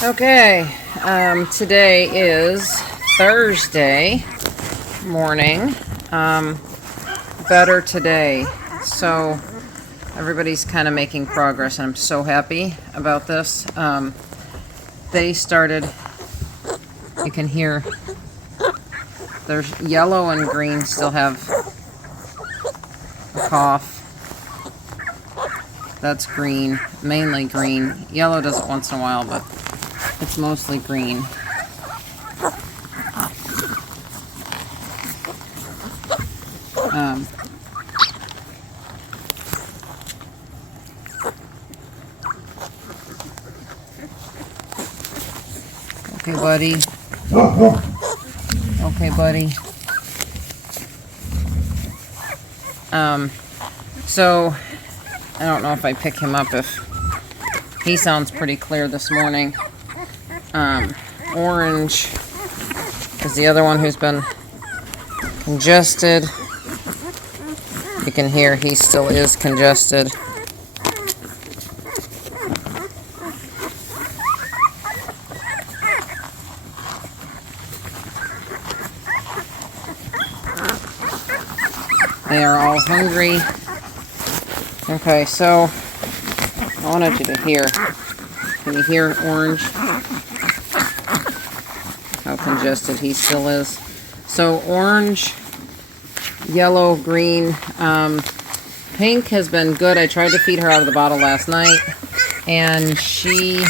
Okay, today is Thursday morning. Better today. So everybody's kind of making progress, and I'm so happy about this. They started, you can hear, there's yellow and green still have a cough. That's green, mainly green. Yellow does it once in a while, but it's mostly green. Okay, buddy. Okay, buddy. So, I don't know if I pick him up if he sounds pretty clear this morning. Orange is the other one who's been congested. You can hear he still is congested. They are all hungry. Okay, so I wanted you to hear. Can you hear Orange? How congested he still is. So orange, yellow, green, pink has been good. I tried to feed her out of the bottle last night, and she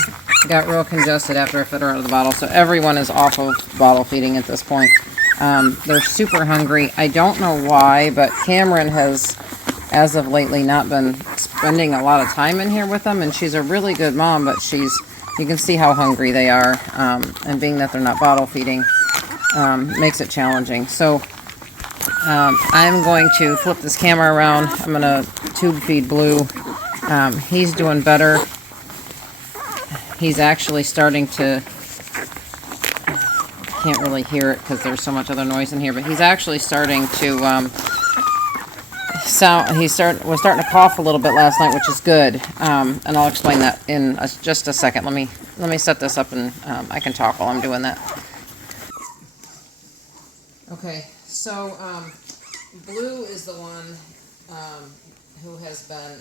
got real congested after I fed her out of the bottle. So everyone is off of bottle feeding at this point. They're super hungry. I don't know why, but Cameron has, as of lately, not been spending a lot of time in here with them, and she's a really good mom, but you can see how hungry they are, and being that they're not bottle feeding makes it challenging. So I'm going to flip this camera around. I'm going to tube feed Blue. He's doing better. He's actually starting to, can't really hear it because there's so much other noise in here, but he's actually starting to was starting to cough a little bit last night, which is good. And I'll explain that in just a second. Let me set this up, and I can talk while I'm doing that. Okay, so Blue is the one who has been,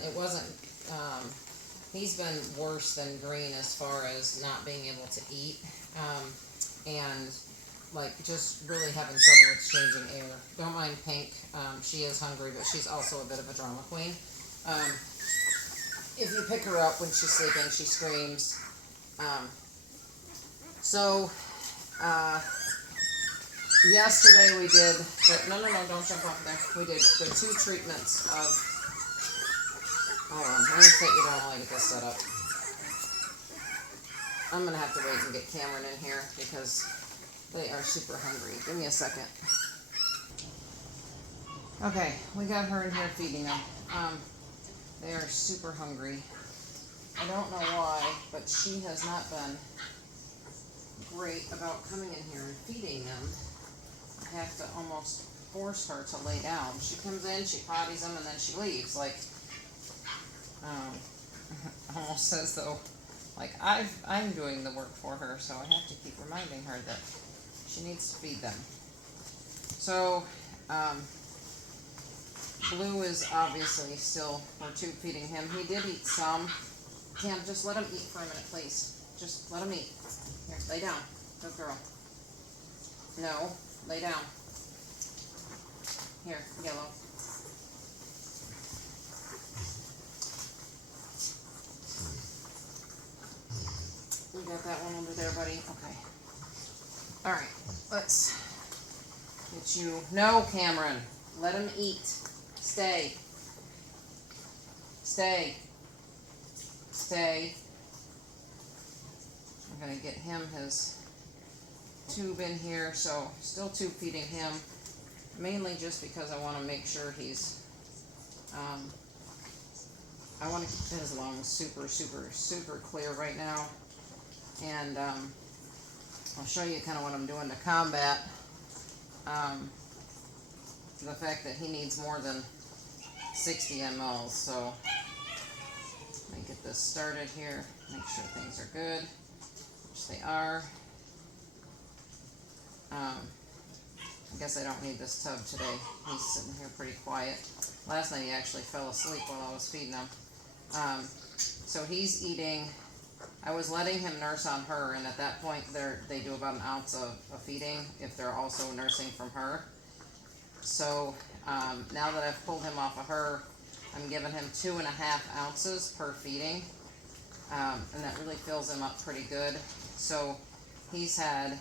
he's been worse than Green as far as not being able to eat, and like just really having trouble exchanging air. Don't mind Pink, she is hungry, but she's also a bit of a drama queen. If you pick her up when she's sleeping, she screams. Yesterday we did, no, don't jump off there. We did the 2 treatments of, hold on, let me set you down while I get this set up. I'm going to have to wait and get Cameron in here because they are super hungry. Give me a second. Okay, we got her in here feeding them. They are super hungry. I don't know why, but she has not been great about coming in here and feeding them. I have to almost force her to lay down. She comes in, she potties them, and then she leaves. Like, almost as though, like, I'm doing the work for her, so I have to keep reminding her that she needs to feed them. So, Blue is obviously still, we're tube feeding him. He did eat some. Cam, just let him eat for a minute, please. Just let him eat. Here, lay down. Good girl. No, lay down. Here, Yellow. You got that one under there, buddy? Okay. Alright, let's get you. No, Cameron. Let him eat. Stay. Stay. Stay. I'm going to get him his tube in here, so still tube feeding him, mainly just because I want to make sure he's, I want to keep his lungs super, super, super clear right now, and I'll show you kind of what I'm doing to combat the fact that he needs more than 60 mLs, so let me get this started here, make sure things are good. which they are. I guess I don't need this tub today. He's sitting here pretty quiet. Last night he actually fell asleep while I was feeding him. So he's eating. I was letting him nurse on her, and at that point they do about an ounce of feeding if they're also nursing from her. So now that I've pulled him off of her, I'm giving him 2.5 ounces per feeding, and that really fills him up pretty good. So he's had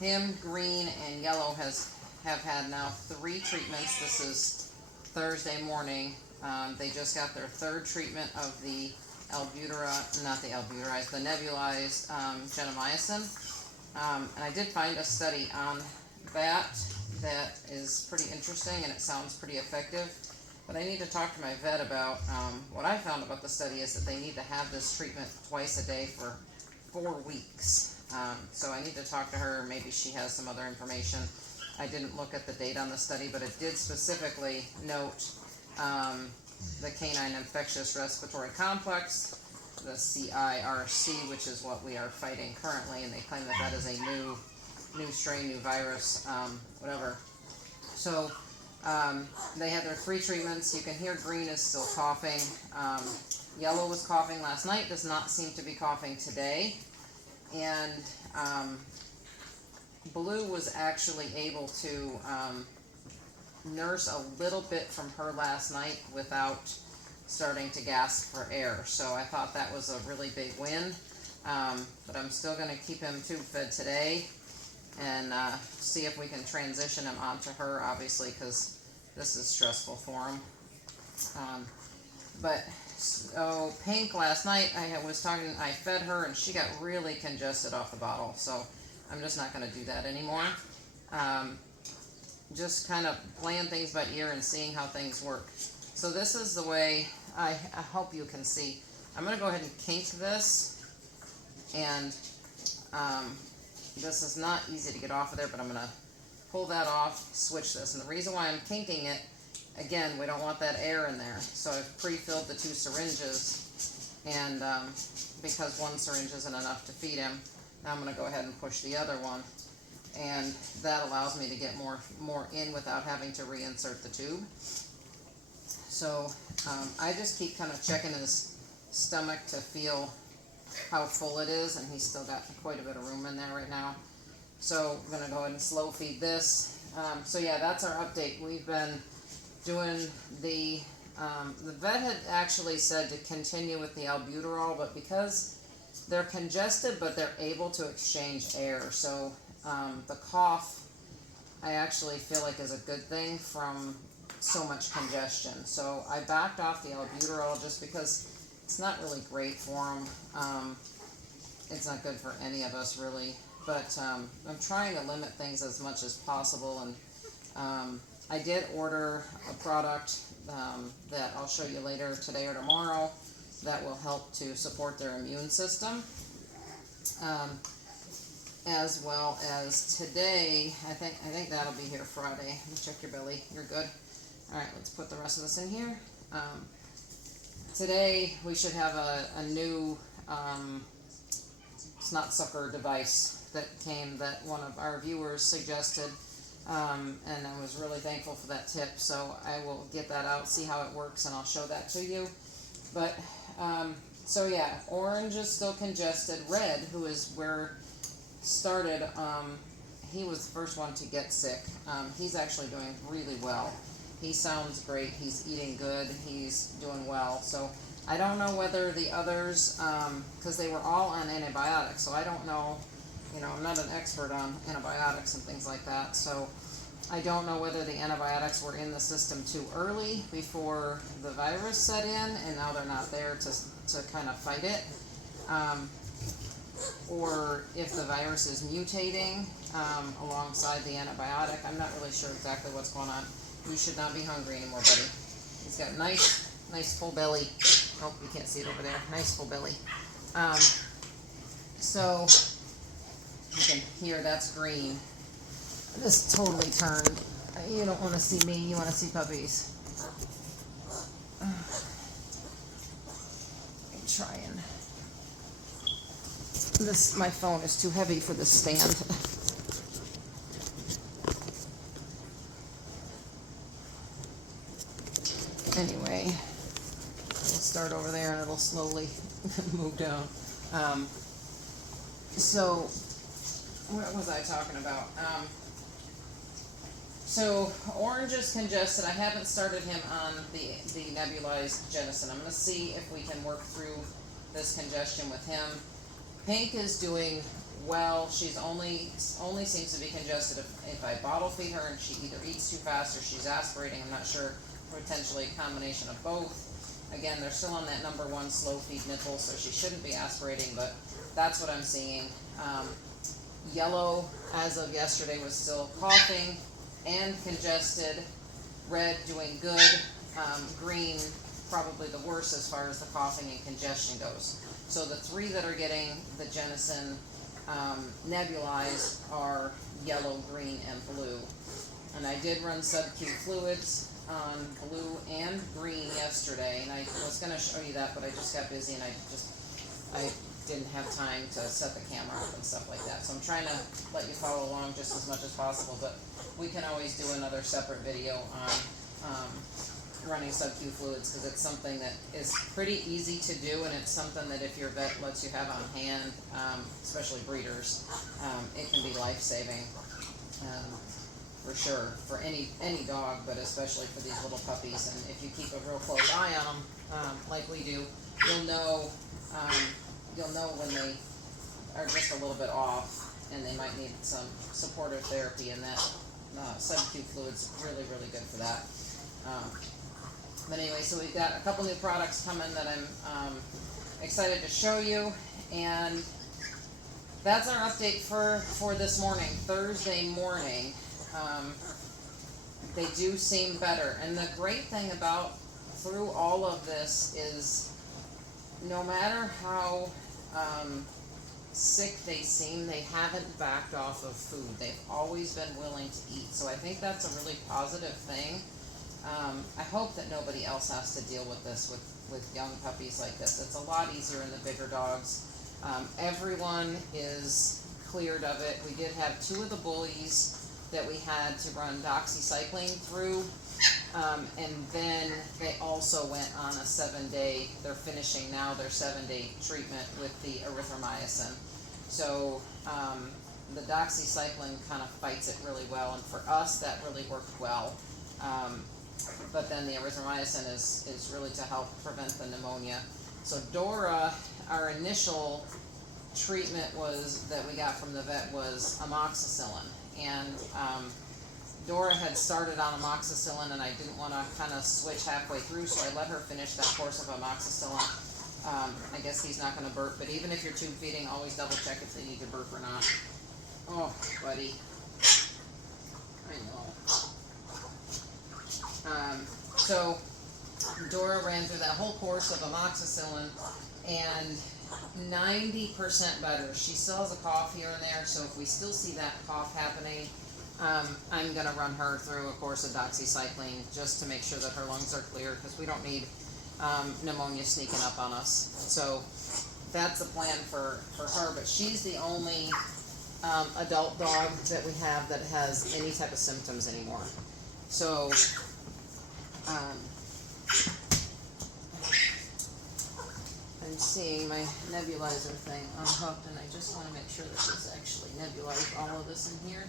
him, green, and yellow have had now 3 treatments. This is Thursday morning. They just got their 3rd treatment of the the nebulized gentamicin. And I did find a study on that is pretty interesting, and it sounds pretty effective. But I need to talk to my vet about what I found about the study is that they need to have this treatment twice a day for 4 weeks. So I need to talk to her. Maybe she has some other information. I didn't look at the date on the study, but it did specifically note the canine infectious respiratory complex, the CIRC, which is what we are fighting currently, and they claim that that is a new strain, new virus, whatever. So they had their 3 treatments. You can hear green is still coughing. Yellow was coughing last night, does not seem to be coughing today. And Blue was actually able to nurse a little bit from her last night without starting to gasp for air. So I thought that was a really big win. But I'm still going to keep him tube fed today and see if we can transition him onto her, obviously, because this is stressful for him. So Pink last night, I fed her and she got really congested off the bottle. So I'm just not going to do that anymore. Just kind of playing things by ear and seeing how things work. So this is the way, I hope you can see. I'm going to go ahead and kink this. And this is not easy to get off of there, but I'm going to pull that off, switch this. And the reason why I'm kinking it, again, we don't want that air in there. So I've pre-filled the 2 syringes, and because 1 syringe isn't enough to feed him, now I'm going to go ahead and push the other one. And that allows me to get more in without having to reinsert the tube. So I just keep kind of checking his stomach to feel how full it is, and he's still got quite a bit of room in there right now. So I'm going to go ahead and slow feed this. So yeah, that's our update. We've been doing the vet had actually said to continue with the albuterol, but because they're congested, but they're able to exchange air. So the cough, I actually feel like is a good thing from so much congestion. So I backed off the albuterol just because it's not really great for them. It's not good for any of us really, but I'm trying to limit things as much as possible. And I did order a product that I'll show you later today or tomorrow that will help to support their immune system. As well as today, I think that'll be here Friday. Let me check your belly. You're good. All right, let's put the rest of this in here. Today we should have a new snot sucker device that one of our viewers suggested, and I was really thankful for that tip. So I will get that out, see how it works, and I'll show that to you. But so yeah, orange is still congested. Red, who is where started, he was the first one to get sick. He's actually doing really well. He sounds great. He's eating good. He's doing well. So I don't know whether the others, because they were all on antibiotics, so I don't know, I'm not an expert on antibiotics and things like that. So I don't know whether the antibiotics were in the system too early before the virus set in, and now they're not there to kind of fight it. Or if the virus is mutating alongside the antibiotic. I'm not really sure exactly what's going on. You should not be hungry anymore, buddy. He's got nice full belly. Oh, you can't see it over there. Nice full belly. So you can hear that's green. This totally turned. You don't want to see me. You want to see puppies. Try and my phone is too heavy for this stand. Anyway, we'll start over there and it'll slowly move down. So, what was I talking about? So, Orange is congested. I haven't started him on the nebulized Genocin. I'm going to see if we can work through this congestion with him. Pink is doing well. She's only seems to be congested if I bottle feed her and she either eats too fast or she's aspirating. I'm not sure. Potentially a combination of both. Again, they're still on that #1 slow feed nipple, so she shouldn't be aspirating, but that's what I'm seeing. Yellow, as of yesterday, was still coughing and congested. Red doing good. Green probably the worst as far as the coughing and congestion goes. So the 3 that are getting the Genocin nebulized are yellow, green, and blue. And I did run sub-Q fluids on blue and green yesterday, and I was going to show you that, but I just got busy and I didn't have time to set the camera up and stuff like that. So I'm trying to let you follow along just as much as possible, but we can always do another separate video on running sub-Q fluids, because it's something that is pretty easy to do, and it's something that if your vet lets you have on hand, especially breeders, it can be life-saving. For sure, for any dog, but especially for these little puppies. And if you keep a real close eye on them, like we do, you'll know when they are just a little bit off, and they might need some supportive therapy. And that sub-Q fluid's really, really good for that. But anyway, so we've got a couple new products coming that I'm excited to show you, and that's our update for this morning, Thursday morning. They do seem better, and the great thing about through all of this is no matter how sick they seem, they haven't backed off of food. They've always been willing to eat, so I think that's a really positive thing. I hope that nobody else has to deal with this with young puppies like this. It's a lot easier in the bigger dogs. Everyone is cleared of it. We did have 2 of the Bullies that we had to run doxycycline through, and then they also went on a 7-day, they're finishing now their 7-day treatment with the erythromycin. So the doxycycline kind of fights it really well, and for us that really worked well. But then the erythromycin is really to help prevent the pneumonia. So Dora, our initial treatment that we got from the vet was amoxicillin. And Dora had started on amoxicillin, and I didn't want to kind of switch halfway through, so I let her finish that course of amoxicillin. I guess he's not going to burp, but even if you're tube feeding, always double check if they need to burp or not. Oh, buddy. I know. So Dora ran through that whole course of amoxicillin, and 90% better. She still has a cough here and there, so if we still see that cough happening, I'm going to run her through a course of doxycycline just to make sure that her lungs are clear, because we don't need pneumonia sneaking up on us. So that's the plan for her, but she's the only adult dog that we have that has any type of symptoms anymore. So I'm seeing my nebulizer thing unhooked, and I just want to make sure that this actually nebulized all of this in here,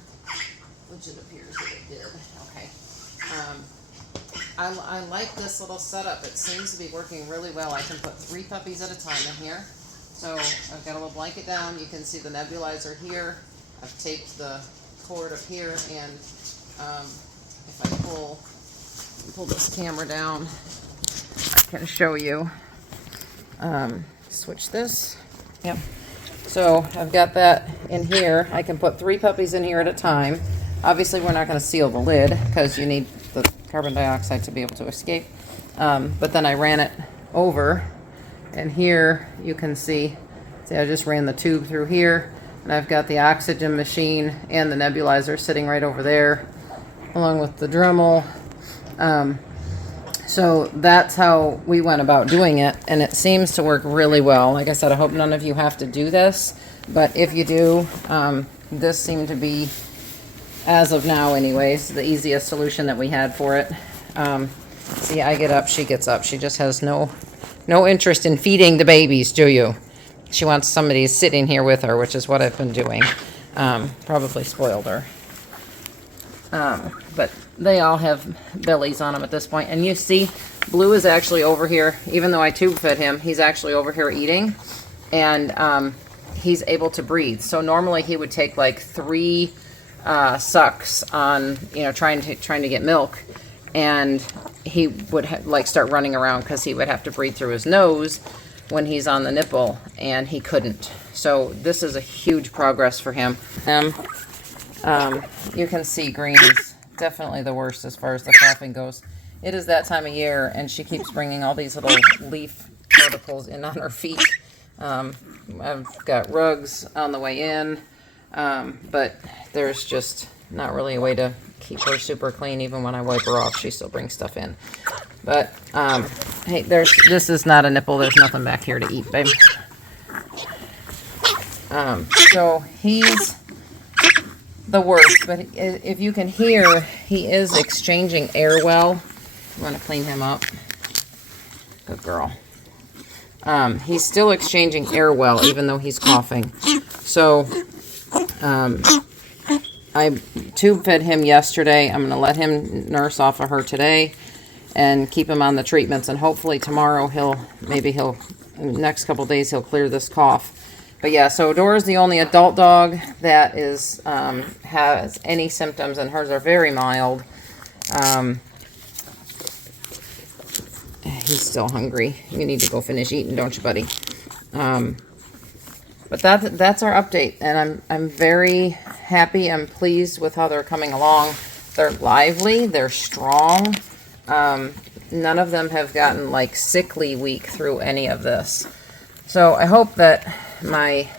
which it appears that it did. Okay. I like this little setup. It seems to be working really well. I can put 3 puppies at a time in here. So I've got a little blanket down. You can see the nebulizer here. I've taped the cord up here, and if I pull this camera down, I can show you. Switch this. Yep. So I've got that in here. I can put 3 puppies in here at a time. Obviously, we're not going to seal the lid because you need the carbon dioxide to be able to escape. But then I ran it over, and here you can see I just ran the tube through here, and I've got the oxygen machine and the nebulizer sitting right over there, along with the Dremel. So that's how we went about doing it, and it seems to work really well. Like I said, I hope none of you have to do this, but if you do, this seemed to be, as of now anyways, the easiest solution that we had for it. See, I get up, she gets up. She just has no interest in feeding the babies, do you? She wants somebody sitting here with her, which is what I've been doing. Probably spoiled her. But they all have bellies on them at this point. And you see, Blue is actually over here. Even though I tube fed him, he's actually over here eating. And he's able to breathe. So normally he would take like 3 sucks on, you know, trying to get milk. And he would like start running around because he would have to breathe through his nose when he's on the nipple. And he couldn't. So this is a huge progress for him. You can see Green is definitely the worst as far as the coughing goes. It is that time of year, and she keeps bringing all these little leaf particles in on her feet. I've got rugs on the way in, but there's just not really a way to keep her super clean. Even when I wipe her off, she still brings stuff in. But, hey, this is not a nipple. There's nothing back here to eat, babe. So he's the worst, but if you can hear, he is exchanging air well. You want to clean him up? Good girl. He's still exchanging air well, even though he's coughing. So, I tube fed him yesterday. I'm going to let him nurse off of her today and keep him on the treatments. And hopefully tomorrow next couple days, he'll clear this cough. But yeah, so Dora's the only adult dog that is has any symptoms, and hers are very mild. He's still hungry. You need to go finish eating, don't you, buddy? But that's our update, and I'm very happy. I'm pleased with how they're coming along. They're lively. They're strong. None of them have gotten like sickly weak through any of this. So I hope that my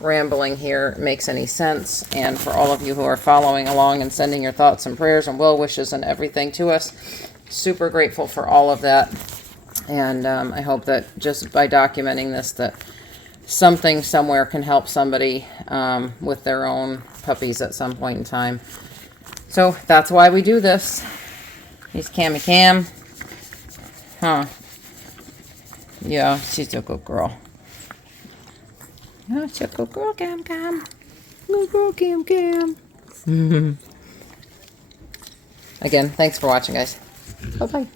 rambling here makes any sense, and for all of you who are following along and sending your thoughts and prayers and well wishes and everything to us, super grateful for all of that. And I hope that just by documenting this, that something somewhere can help somebody with their own puppies at some point in time. So that's why we do this. Here's Cammy Cam. Huh. Yeah, she's a good girl. Oh, she's a good girl, Cam Cam. Good girl, Cam Cam. Again, thanks for watching, guys. Bye-bye.